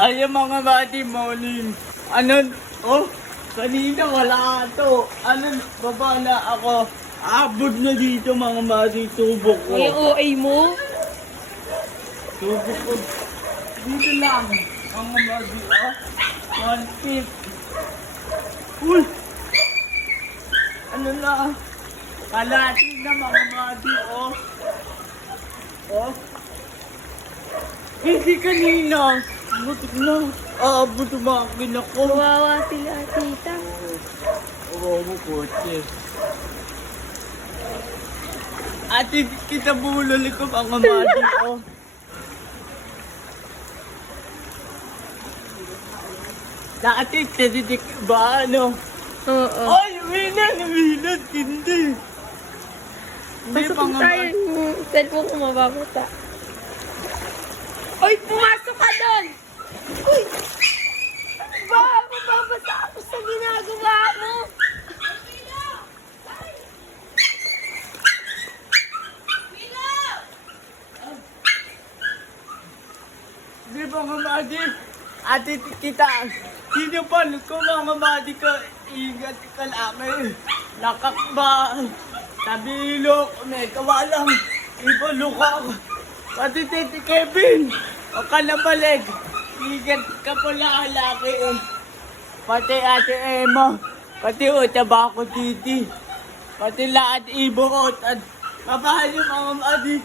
Ay, mga bati morning. Ano? Oh, kanina wala to. Ano, baba na ako. Abot na dito mga bati, subok ko. Yung OA mo? Subok ko. Dito lang. Mga bati, oh. 1 feet. Uy! Ano na? Kalati na mga bati, oh. Oh. Hindi kanina. Butik na. Aabot umakin ako. Kawawa sila, tita. Oo, mo kotse. Ate, kita bulol ko ang amati ko. Dati, tedidik ba ano? Oo. Ay, winad, hindi. Hindi Pasok pa mo nga tayo. Yung cellphone ko mababasa. Uy, pumasok ka doon! Uy! Ba, mababasa ako sa ginagawa mo! Hindi pa nga madi. Ate, kita. Sino pa? Kung mga madi ka, ingat ka lang. Nakakba. Tabilok. May kawalang. Ibalukak. Pati Titi Kevin. O ka na balik. Ingat ka pala laki. Pati Ate Emma. Pati Tabako Titi. Pati lahat ibuot. At mabahan yung mga madi.